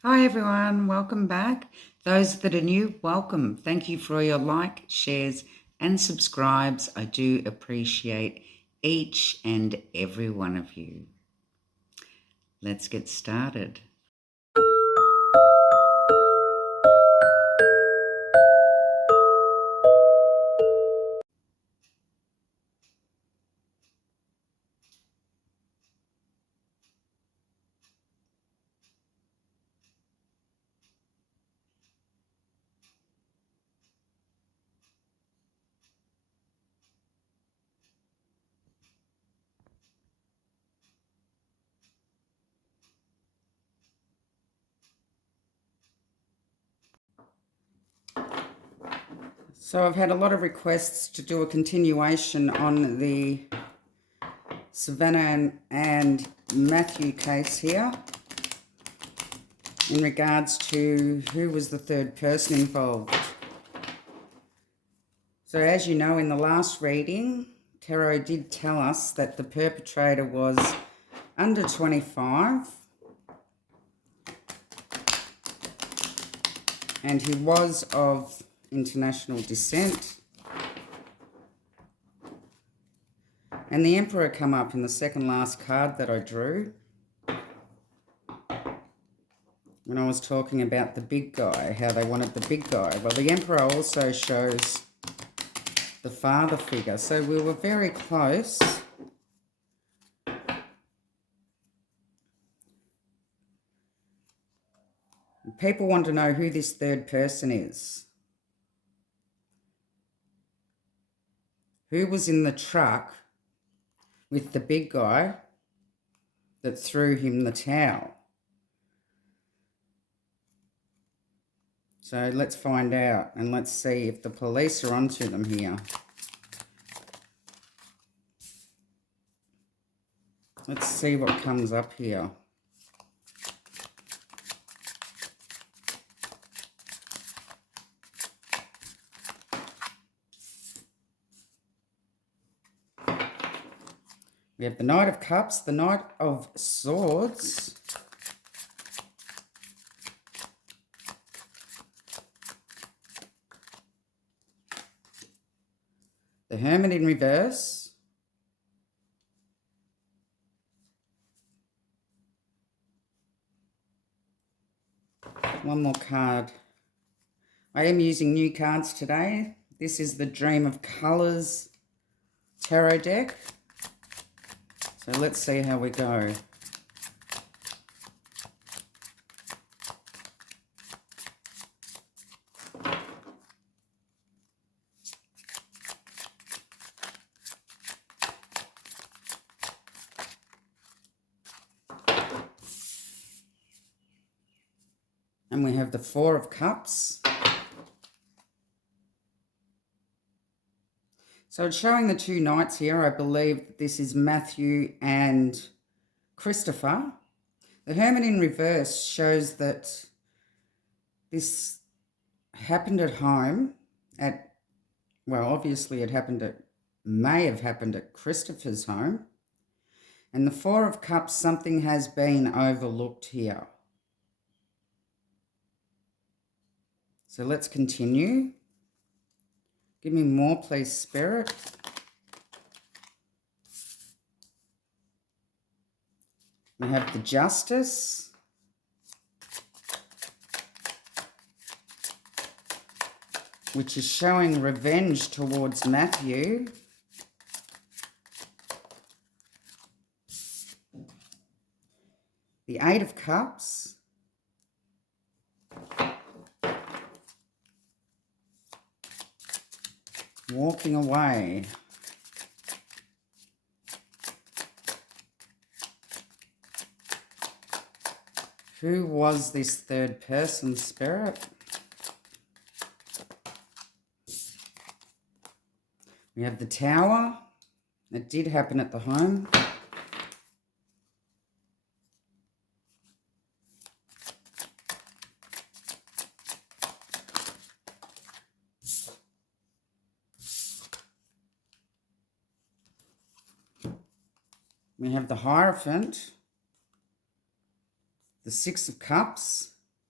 Hi everyone, welcome back. Those that are new, welcome. Thank you for your like, shares and subscribes. I do appreciate each and every one of you. Let's get started. So I've had a lot of requests to do a continuation on the Savanah and Matthew case here in regards to who was the third person involved. So as you know, in the last reading, Tarot did tell us that the perpetrator was under 25 and he was of international descent. And the Emperor come up in the second last card that I drew when I was talking about the big guy, how they wanted the big guy. Well, the Emperor also shows the father figure, so we were very close. People want to know who this third person is. Who was in the truck with the big guy that threw him the towel? So let's find out and let's see if the police are onto them here. Let's see what comes up here. We have the Knight of Cups, the Knight of Swords, the Hermit in reverse, one more card. I am using new cards today. This is the Dream of Colours tarot deck. So let's see how we go. And we have the Four of Cups. So it's showing the two knights here. I believe this is Matthew and Christopher. The Hermit in reverse shows that this happened at home at, well, obviously may have happened at Christopher's home. And the Four of Cups, something has been overlooked here. So let's continue. Give me more, please, Spirit. We have the Justice. Which is showing revenge towards Matthew. The Eight of Cups. Walking away. Who was this third person, Spirit? We have the Tower. It did happen at the home. We have the Hierophant, the Six of Cups,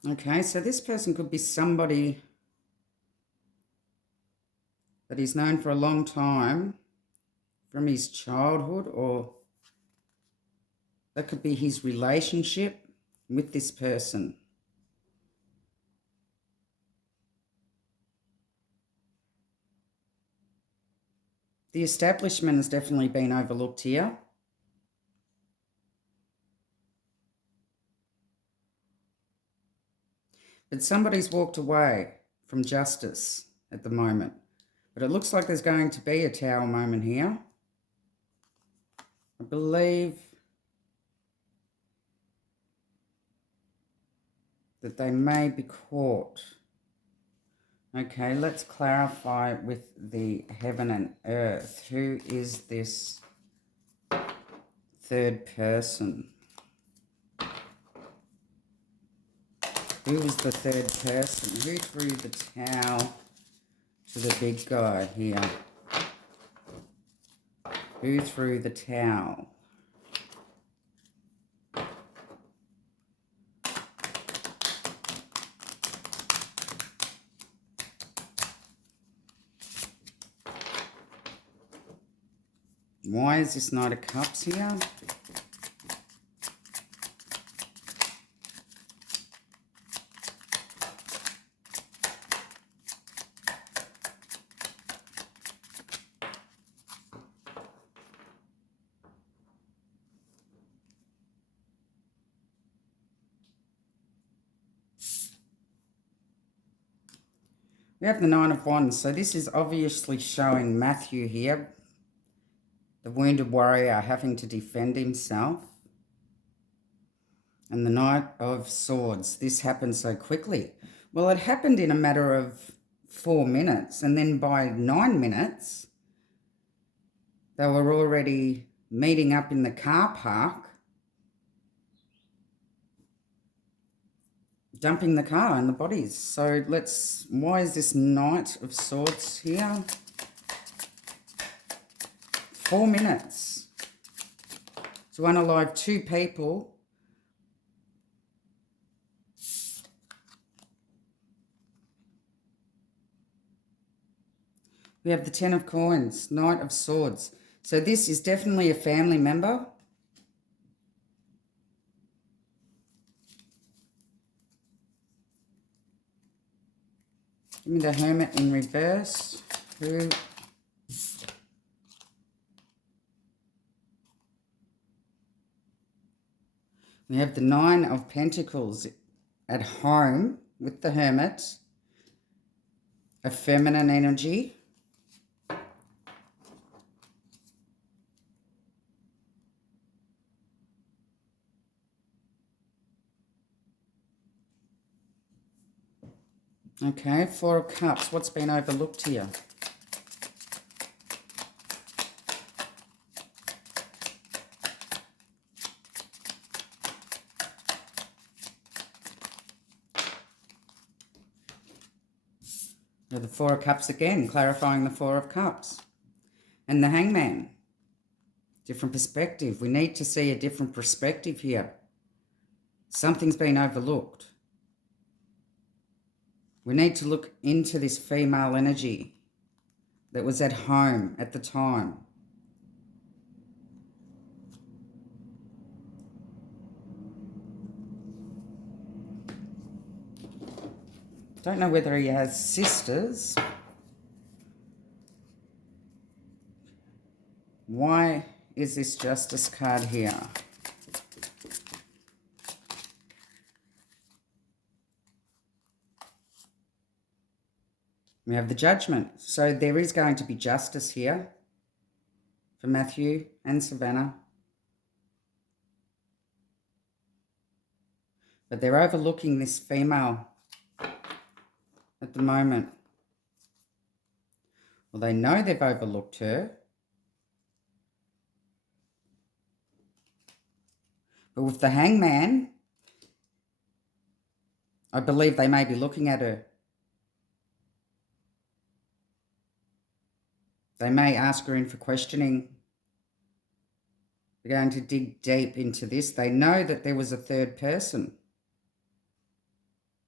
Okay, so this person could be somebody that he's known for a long time from his childhood, or that could be his relationship with this person. The establishment has definitely been overlooked here. But somebody's walked away from justice at the moment. But it looks like there's going to be a tower moment here. I believe that they may be caught. Okay, let's clarify with the heaven and earth. Who is this third person? Who is the third person? Who threw the towel to the big guy here? Who threw the towel? Why is this Knight of Cups here? We have the Nine of Wands. So this is obviously showing Matthew here, the wounded warrior having to defend himself. And the Knight of Swords. This happened so quickly. Well, it happened in a matter of 4 minutes. And then by 9 minutes, they were already meeting up in the car park, dumping the car and the bodies. So why is this Knight of Swords here? 4 minutes to unalive 2 people. We have the Ten of Coins, Knight of Swords. So this is definitely a family member. Give me the Hermit in reverse. Who? We have the Nine of Pentacles at home with the Hermit. A feminine energy. Okay, Four of Cups. What's been overlooked here? The Four of Cups again, clarifying the Four of Cups. And the Hangman. Different perspective. We need to see a different perspective here. Something's been overlooked. We need to look into this female energy that was at home at the time. Don't know whether he has sisters. Why is this Justice card here? We have the Judgment. So there is going to be justice here for Matthew and Savanah. But they're overlooking this female at the moment. Well, they know they've overlooked her. But with the Hangman, I believe they may be looking at her. They may ask her in for questioning. They're going to dig deep into this. They know that there was a third person.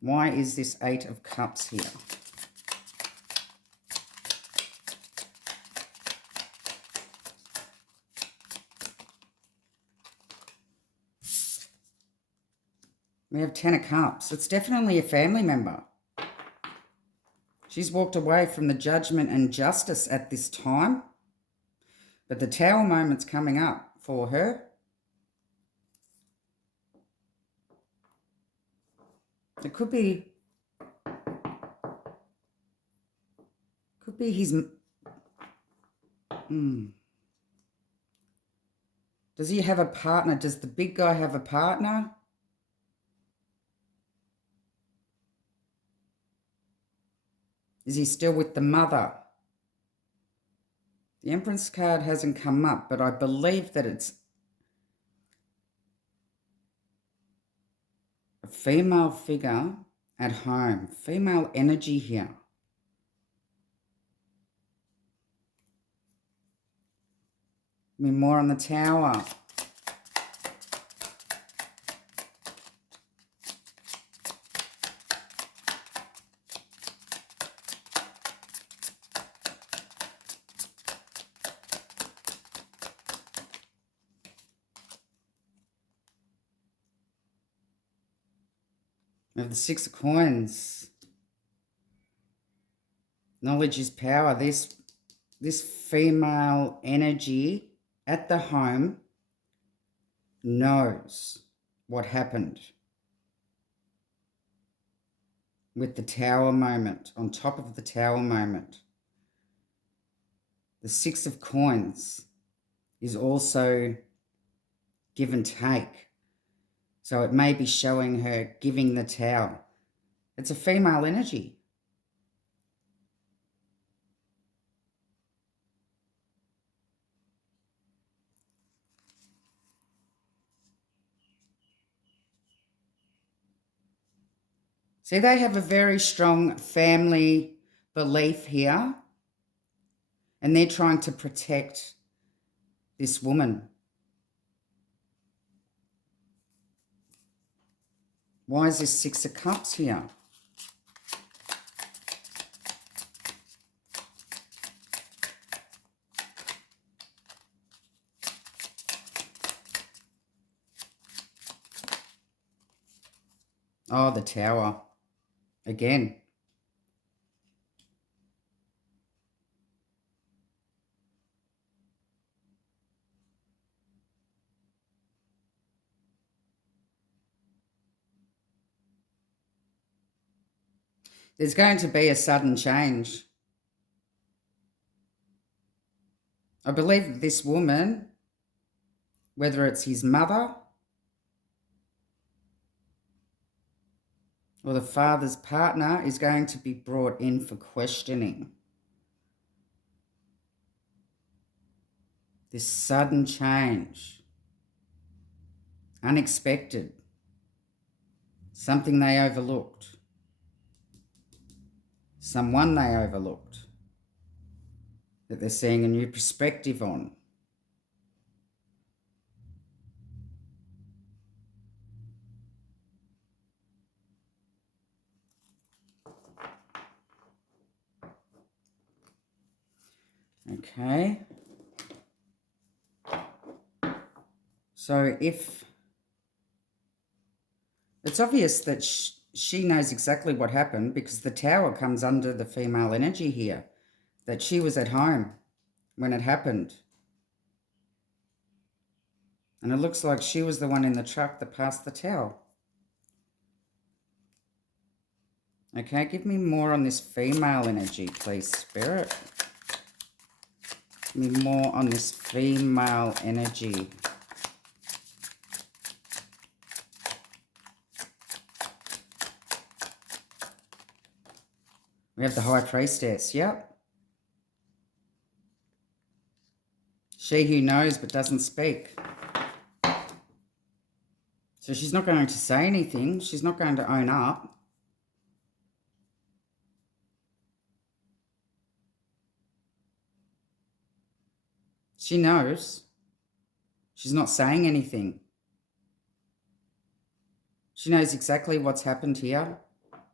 Why is this Eight of Cups here? We have Ten of Cups. It's definitely a family member. She's walked away from the judgment and justice at this time. But the Tower moment's coming up for her. It could be his... Does he have a partner? Does the big guy have a partner? Is he still with the mother? The Empress card hasn't come up, but I believe that it's a female figure at home. Female energy here. More on the Tower. We have the Six of Coins. Knowledge is power. This female energy at the home knows what happened with the Tower moment, on top of the Tower moment. The Six of Coins is also give and take. So it may be showing her giving the Tower. It's a female energy. See, they have a very strong family belief here, and they're trying to protect this woman. Why is this Six of Cups here? Oh, the Tower. Again. There's going to be a sudden change. I believe that this woman, whether it's his mother or the father's partner, is going to be brought in for questioning. This sudden change. Unexpected. Something they overlooked. Someone they overlooked. That they're seeing a new perspective on. Okay. So if it's obvious that she knows exactly what happened, because the Tower comes under the female energy here, that she was at home when it happened. And it looks like she was the one in the truck that passed the Tower. Okay, give me more on this female energy, please, Spirit. Give me more on this female energy. We have the High Priestess, yep. She who knows but doesn't speak. So she's not going to say anything. She's not going to own up. She knows. She's not saying anything. She knows exactly what's happened here.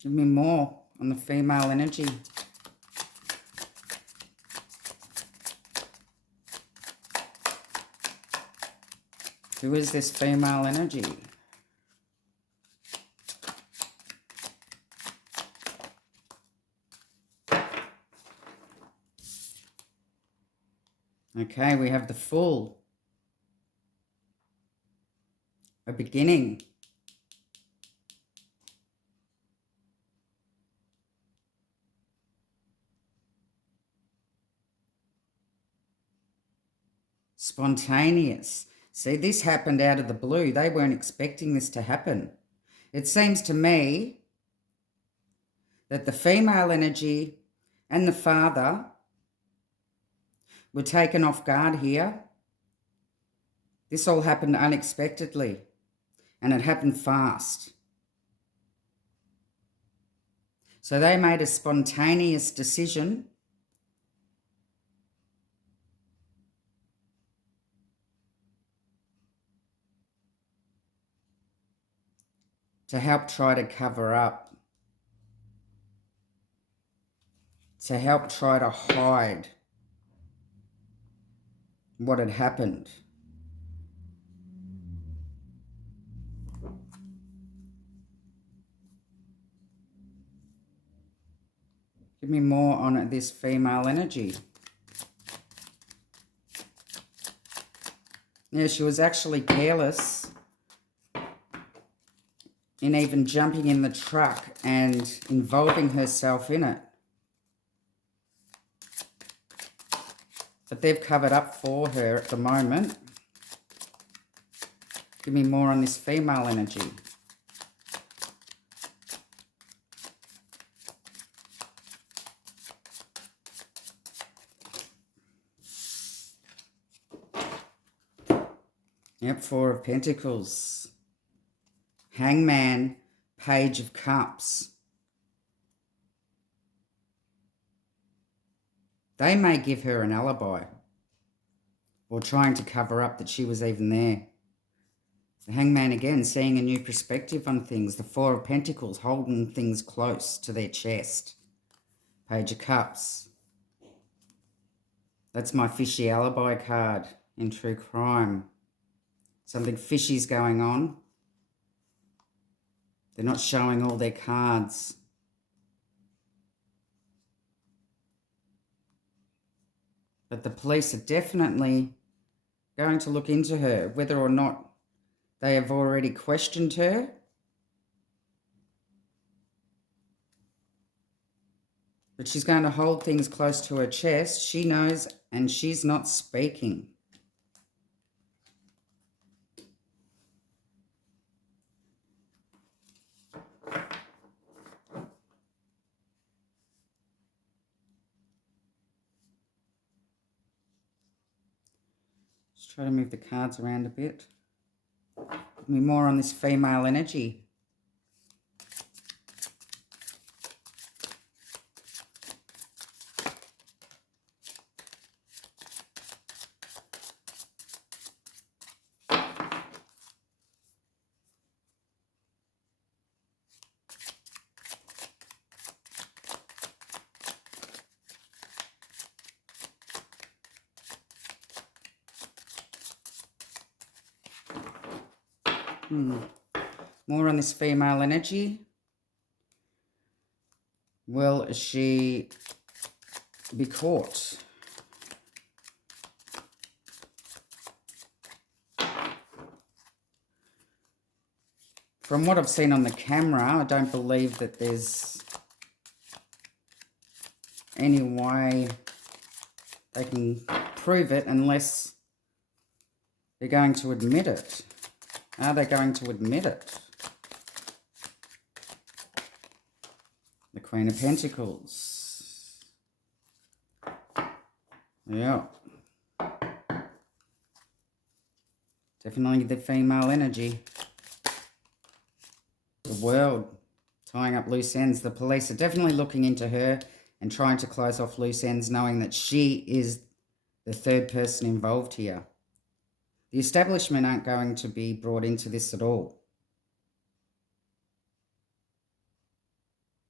Give me more on the female energy. Who is this female energy? Okay, we have the Fool. A beginning. Spontaneous. See, this happened out of the blue. They weren't expecting this to happen. It seems to me that the female energy and the father were taken off guard here. This all happened unexpectedly, and it happened fast. So they made a spontaneous decision to help try to cover up, to help try to hide what had happened. Give me more on this female energy. Yeah, she was actually careless in even jumping in the truck and involving herself in it. But they've covered up for her at the moment. Give me more on this female energy. Yep, Four of Pentacles. Hangman, Page of Cups. They may give her an alibi or trying to cover up that she was even there. The Hangman again, seeing a new perspective on things. The Four of Pentacles, holding things close to their chest. Page of Cups. That's my fishy alibi card in true crime. Something fishy's going on. They're not showing all their cards. But the police are definitely going to look into her, whether or not they have already questioned her. But she's going to hold things close to her chest. She knows, and she's not speaking. Just try to move the cards around a bit. Give me more on this female energy. More on this female energy. Will she be caught? From what I've seen on the camera, I don't believe that there's any way they can prove it unless they're going to admit it. Are they going to admit it? The Queen of Pentacles. Yeah. Definitely the female energy. The World. Tying up loose ends. The police are definitely looking into her and trying to close off loose ends, knowing that she is the third person involved here. The establishment aren't going to be brought into this at all.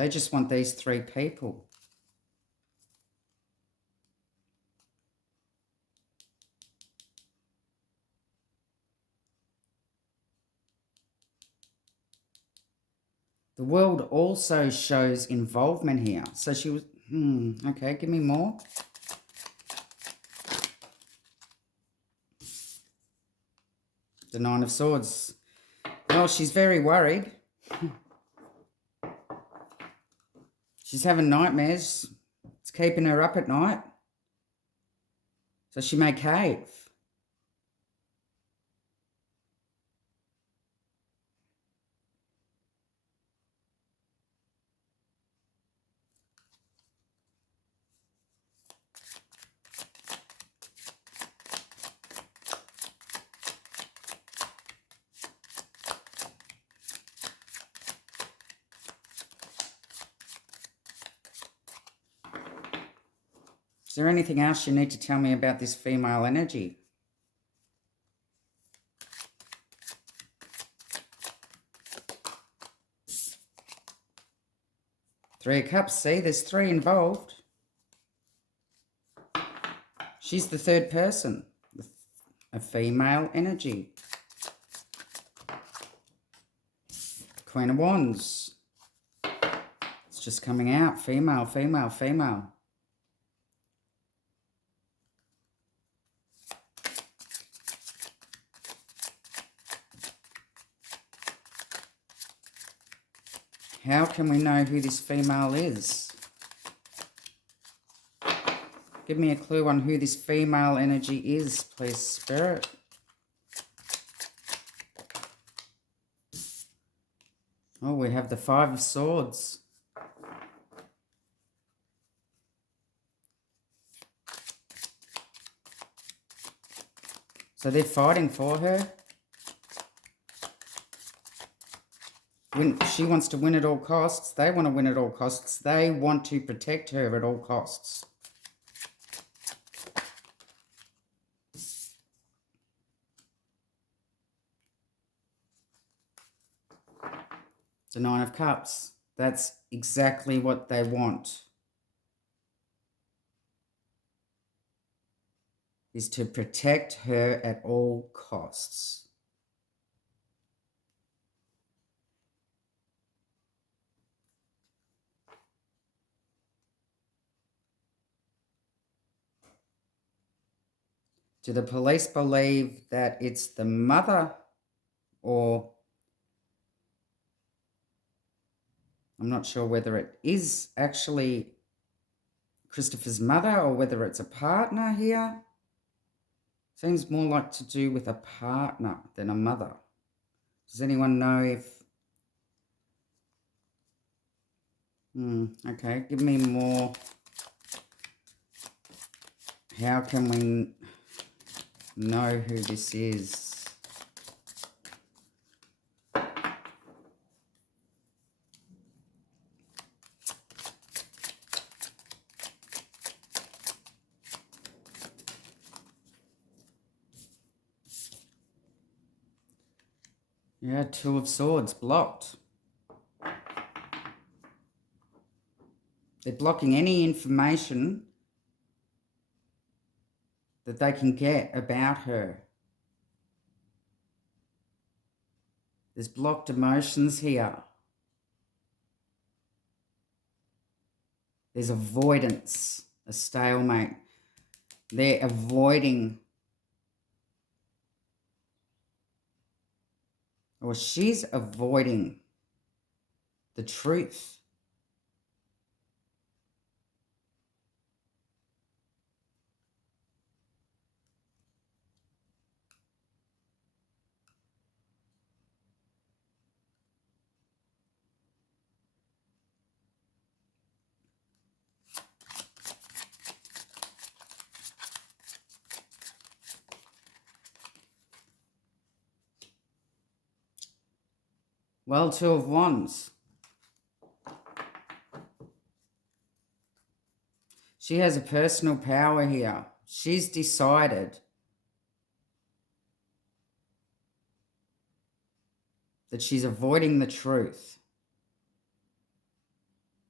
They just want these three people. The world also shows involvement here. So she was, okay, give me more. The Nine of Swords. Well, she's very worried. She's having nightmares. It's keeping her up at night. So she may cave. Is there anything else you need to tell me about this female energy? Three of Cups. See, there's three involved. She's the third person. A female energy. Queen of Wands. It's just coming out. Female, female, female. How can we know who this female is? Give me a clue on who this female energy is, please, Spirit. Oh, we have the Five of Swords. So they're fighting for her. She wants to win at all costs. They want to win at all costs. They want to protect her at all costs. The Nine of Cups. That's exactly what they want. Is to protect her at all costs. Do the police believe that it's the mother, or I'm not sure whether it is actually Christopher's mother or whether it's a partner here? Seems more like to do with a partner than a mother. Does anyone know if... okay, give me more. How can we know who this is? Yeah, Two of Swords, blocked. They're blocking any information that they can get about her. There's blocked emotions here. There's avoidance, a stalemate. They're avoiding, or she's avoiding the truth. Well, Two of Wands. She has a personal power here. She's decided that she's avoiding the truth.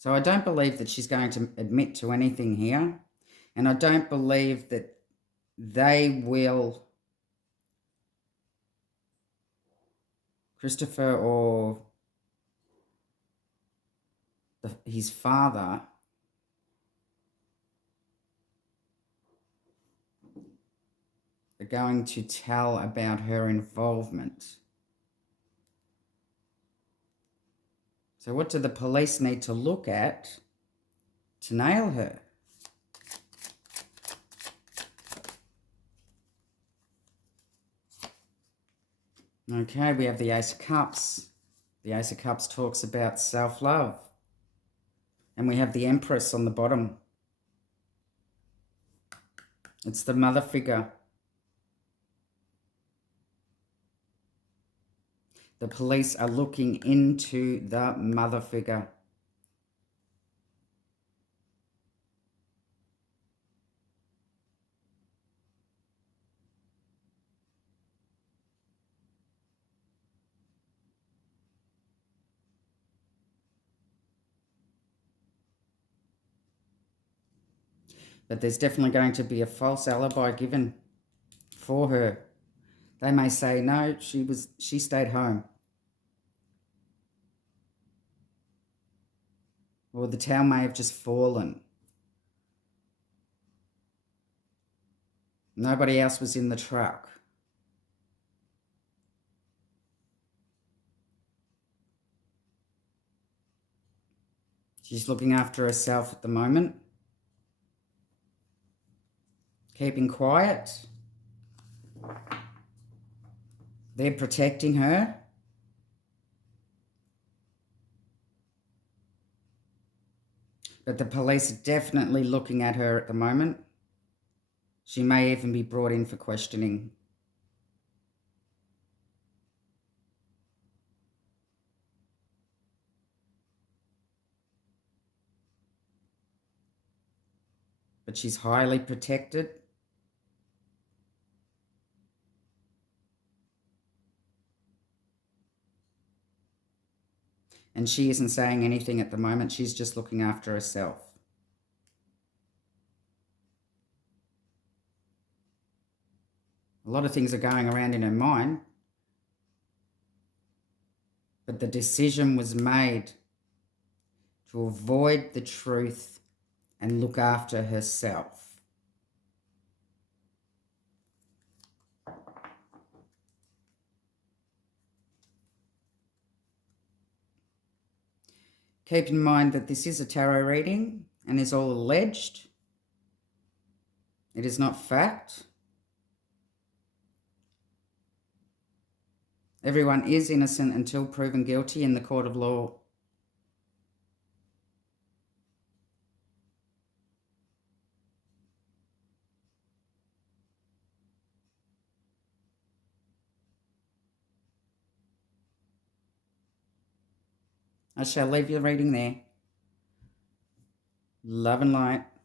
So I don't believe that she's going to admit to anything here. And I don't believe that they will, Christopher or his father, are going to tell about her involvement. So what do the police need to look at to nail her? Okay, we have the Ace of Cups. The Ace of Cups talks about self-love. And we have the Empress on the bottom. It's the mother figure. The police are looking into the mother figure. But there's definitely going to be a false alibi given for her. They may say, no, she stayed home. Or the towel may have just fallen. Nobody else was in the truck. She's looking after herself at the moment. Keeping quiet. They're protecting her. But the police are definitely looking at her at the moment. She may even be brought in for questioning. But she's highly protected. And she isn't saying anything at the moment. She's just looking after herself. A lot of things are going around in her mind. But the decision was made to avoid the truth and look after herself. Keep in mind that this is a tarot reading and is all alleged. It is not fact. Everyone is innocent until proven guilty in the court of law. I shall leave your reading there. Love and light.